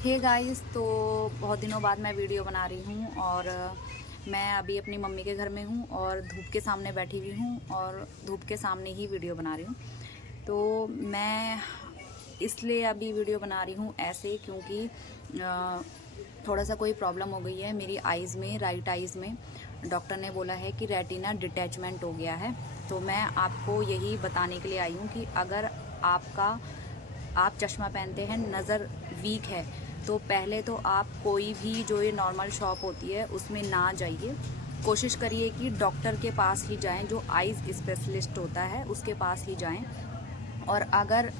Hey guys, तो बहुत दिनों बाद मैं वीडियो बना रही हूँ और मैं अभी अपनी मम्मी के घर में हूँ और धूप के सामने बैठी हुई हूँ और धूप के सामने ही वीडियो बना रही हूँ। तो मैं इसलिए अभी वीडियो बना रही हूँ ऐसे, क्योंकि थोड़ा सा कोई प्रॉब्लम हो गई है मेरी आइज़ में, राइट आइज़ में। डॉक्टर ने बोला है कि रेटिना डिटैचमेंट हो गया है। तो मैं आपको यही बताने के लिए आई हूँ कि अगर आप चश्मा पहनते हैं, नज़र वीक है, तो पहले तो आप कोई भी जो ये नॉर्मल शॉप होती है उसमें ना जाइए। कोशिश करिए कि डॉक्टर के पास ही जाएं, जो आइज़ स्पेशलिस्ट होता है उसके पास ही जाएं। और अगर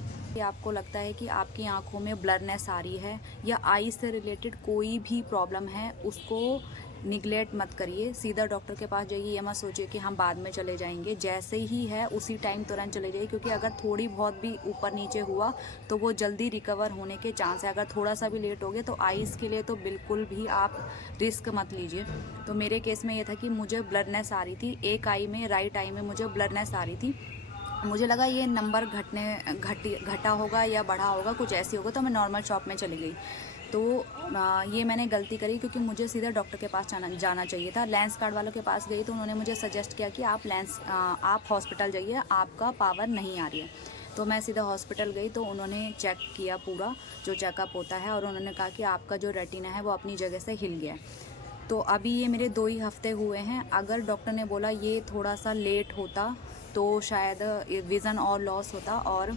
आपको लगता है कि आपकी आंखों में ब्लरनेस आ रही है या आई से रिलेटेड कोई भी प्रॉब्लम है, उसको निगलेक्ट मत करिए। सीधा डॉक्टर के पास जाइए। ये मत सोचिए कि हम बाद में चले जाएंगे, जैसे ही है उसी टाइम तुरंत चले जाइए, क्योंकि अगर थोड़ी बहुत भी ऊपर नीचे हुआ तो वो जल्दी रिकवर होने के चांस है। अगर थोड़ा सा भी लेट हो गया तो आइज़ के लिए तो बिल्कुल भी आप रिस्क मत लीजिए। तो मेरे केस में ये था कि मुझे ब्लरनेस आ रही थी, एक आई में, राइट आई में मुझे ब्लरनेस आ रही थी। मुझे लगा ये नंबर घटा होगा या बढ़ा होगा, कुछ ऐसी होगा, तो मैं नॉर्मल शॉप में चली गई। तो ये मैंने गलती करी, क्योंकि मुझे सीधा डॉक्टर के पास जाना चाहिए था। लेंस कार्ड वालों के पास गई तो उन्होंने मुझे सजेस्ट किया कि आप हॉस्पिटल जाइए, आपका पावर नहीं आ रही है। तो मैं सीधा हॉस्पिटल गई तो उन्होंने चेक किया, पूरा जो चेकअप होता है, और उन्होंने कहा कि आपका जो रेटिना है वो अपनी जगह से हिल गया है। तो अभी ये मेरे 2 ही हफ्ते हुए हैं। अगर डॉक्टर ने बोला ये थोड़ा सा लेट होता तो शायद विज़न और लॉस होता, और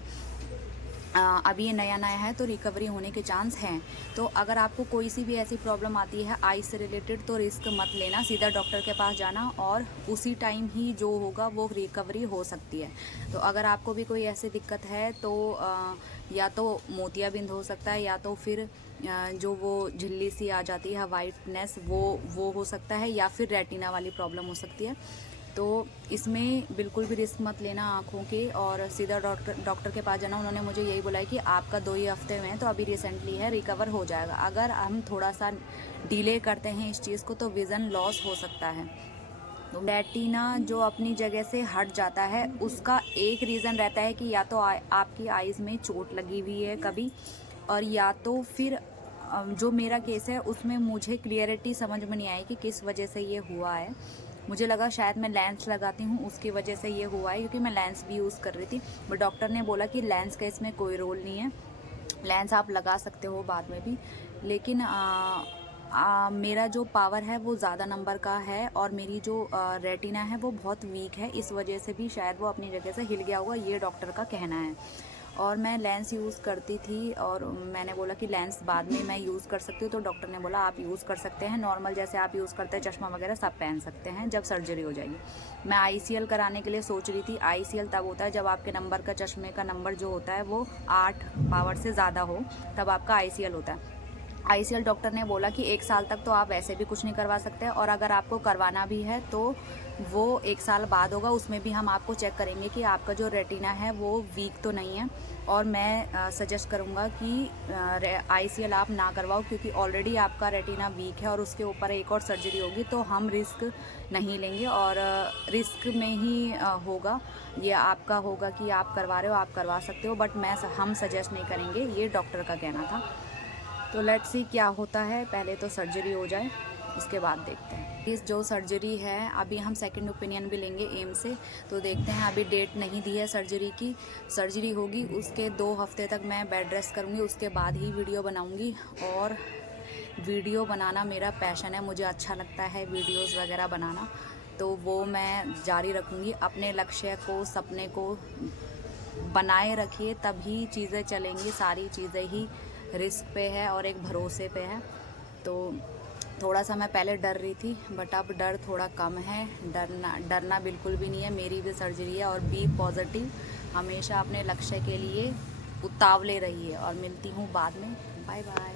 अभी ये नया नया है तो रिकवरी होने के चांस हैं। तो अगर आपको कोई सी भी ऐसी प्रॉब्लम आती है आई से रिलेटेड, तो रिस्क मत लेना, सीधा डॉक्टर के पास जाना और उसी टाइम ही जो होगा वो रिकवरी हो सकती है। तो अगर आपको भी कोई ऐसी दिक्कत है तो या तो मोतियाबिंद हो सकता है, या तो फिर जो वो झिल्ली सी आ जाती है, वाइटनेस, वो हो सकता है, या फिर रेटिना वाली प्रॉब्लम हो सकती है। तो इसमें बिल्कुल भी रिस्क मत लेना आँखों के, और सीधा डॉक्टर के पास जाना। उन्होंने मुझे यही बोला है कि आपका 2 ही हफ्ते में है, तो अभी रिसेंटली है, रिकवर हो जाएगा। अगर हम थोड़ा सा डिले करते हैं इस चीज़ को तो विज़न लॉस हो सकता है। तो रेटिना जो अपनी जगह से हट जाता है, उसका एक रीज़न रहता है कि या तो आपकी आइज़ में चोट लगी हुई है कभी, और या तो फिर जो मेरा केस है उसमें मुझे क्लियरिटी समझ में नहीं आई कि किस वजह से ये हुआ है। मुझे लगा शायद मैं लेंस लगाती हूँ उसकी वजह से ये हुआ है, क्योंकि मैं लेंस भी यूज़ कर रही थी। बट डॉक्टर ने बोला कि लेंस का इसमें कोई रोल नहीं है, लेंस आप लगा सकते हो बाद में भी, लेकिन मेरा जो पावर है वो ज़्यादा नंबर का है, और मेरी जो रेटिना है वो बहुत वीक है, इस वजह से भी शायद वो अपनी जगह से हिल गया होगा, ये डॉक्टर का कहना है। और मैं लेंस यूज़ करती थी, और मैंने बोला कि लेंस बाद में मैं यूज़ कर सकती हूँ, तो डॉक्टर ने बोला आप यूज़ कर सकते हैं, नॉर्मल जैसे आप यूज़ करते हैं चश्मा वगैरह सब पहन सकते हैं जब सर्जरी हो जाएगी। मैं आईसीएल कराने के लिए सोच रही थी। आईसीएल तब होता है जब आपके नंबर का, चश्मे का नंबर जो होता है वो 8 पावर से ज़्यादा हो, तब आपका आईसीएल होता है। आईसीएल डॉक्टर ने बोला कि 1 साल तक तो आप वैसे भी कुछ नहीं करवा सकते, और अगर आपको करवाना भी है तो वो 1 साल बाद होगा। उसमें भी हम आपको चेक करेंगे कि आपका जो रेटिना है वो वीक तो नहीं है। और मैं सजेस्ट करूँगा कि आईसीएल आप ना करवाओ, क्योंकि ऑलरेडी आपका रेटिना वीक है और उसके ऊपर एक और सर्जरी होगी, तो हम रिस्क नहीं लेंगे, और रिस्क में ही होगा, ये आपका होगा कि आप करवा रहे हो, आप करवा सकते हो, बट हम सजेस्ट नहीं करेंगे, ये डॉक्टर का कहना था। तो लेट्स सी क्या होता है, पहले तो सर्जरी हो जाए उसके बाद देखते हैं। इस जो सर्जरी है अभी हम सेकंड ओपिनियन भी लेंगे एम से, तो देखते हैं। अभी डेट नहीं दी है सर्जरी की, सर्जरी होगी उसके 2 हफ्ते तक मैं बेड रेस्ट करूँगी, उसके बाद ही वीडियो बनाऊँगी। और वीडियो बनाना मेरा पैशन है, मुझे अच्छा लगता है वीडियोज़ वगैरह बनाना, तो वो मैं जारी रखूँगी। अपने लक्ष्य को, सपने को बनाए रखिए, तभी चीज़ें चलेंगी। सारी चीज़ें ही रिस्क पे है और एक भरोसे पे है। तो थोड़ा सा मैं पहले डर रही थी, बट अब डर थोड़ा कम है। डरना बिल्कुल भी नहीं है, मेरी भी सर्जरी है। और बी पॉजिटिव, हमेशा अपने लक्ष्य के लिए उतावले रहिए। और मिलती हूँ बाद में, बाय बाय।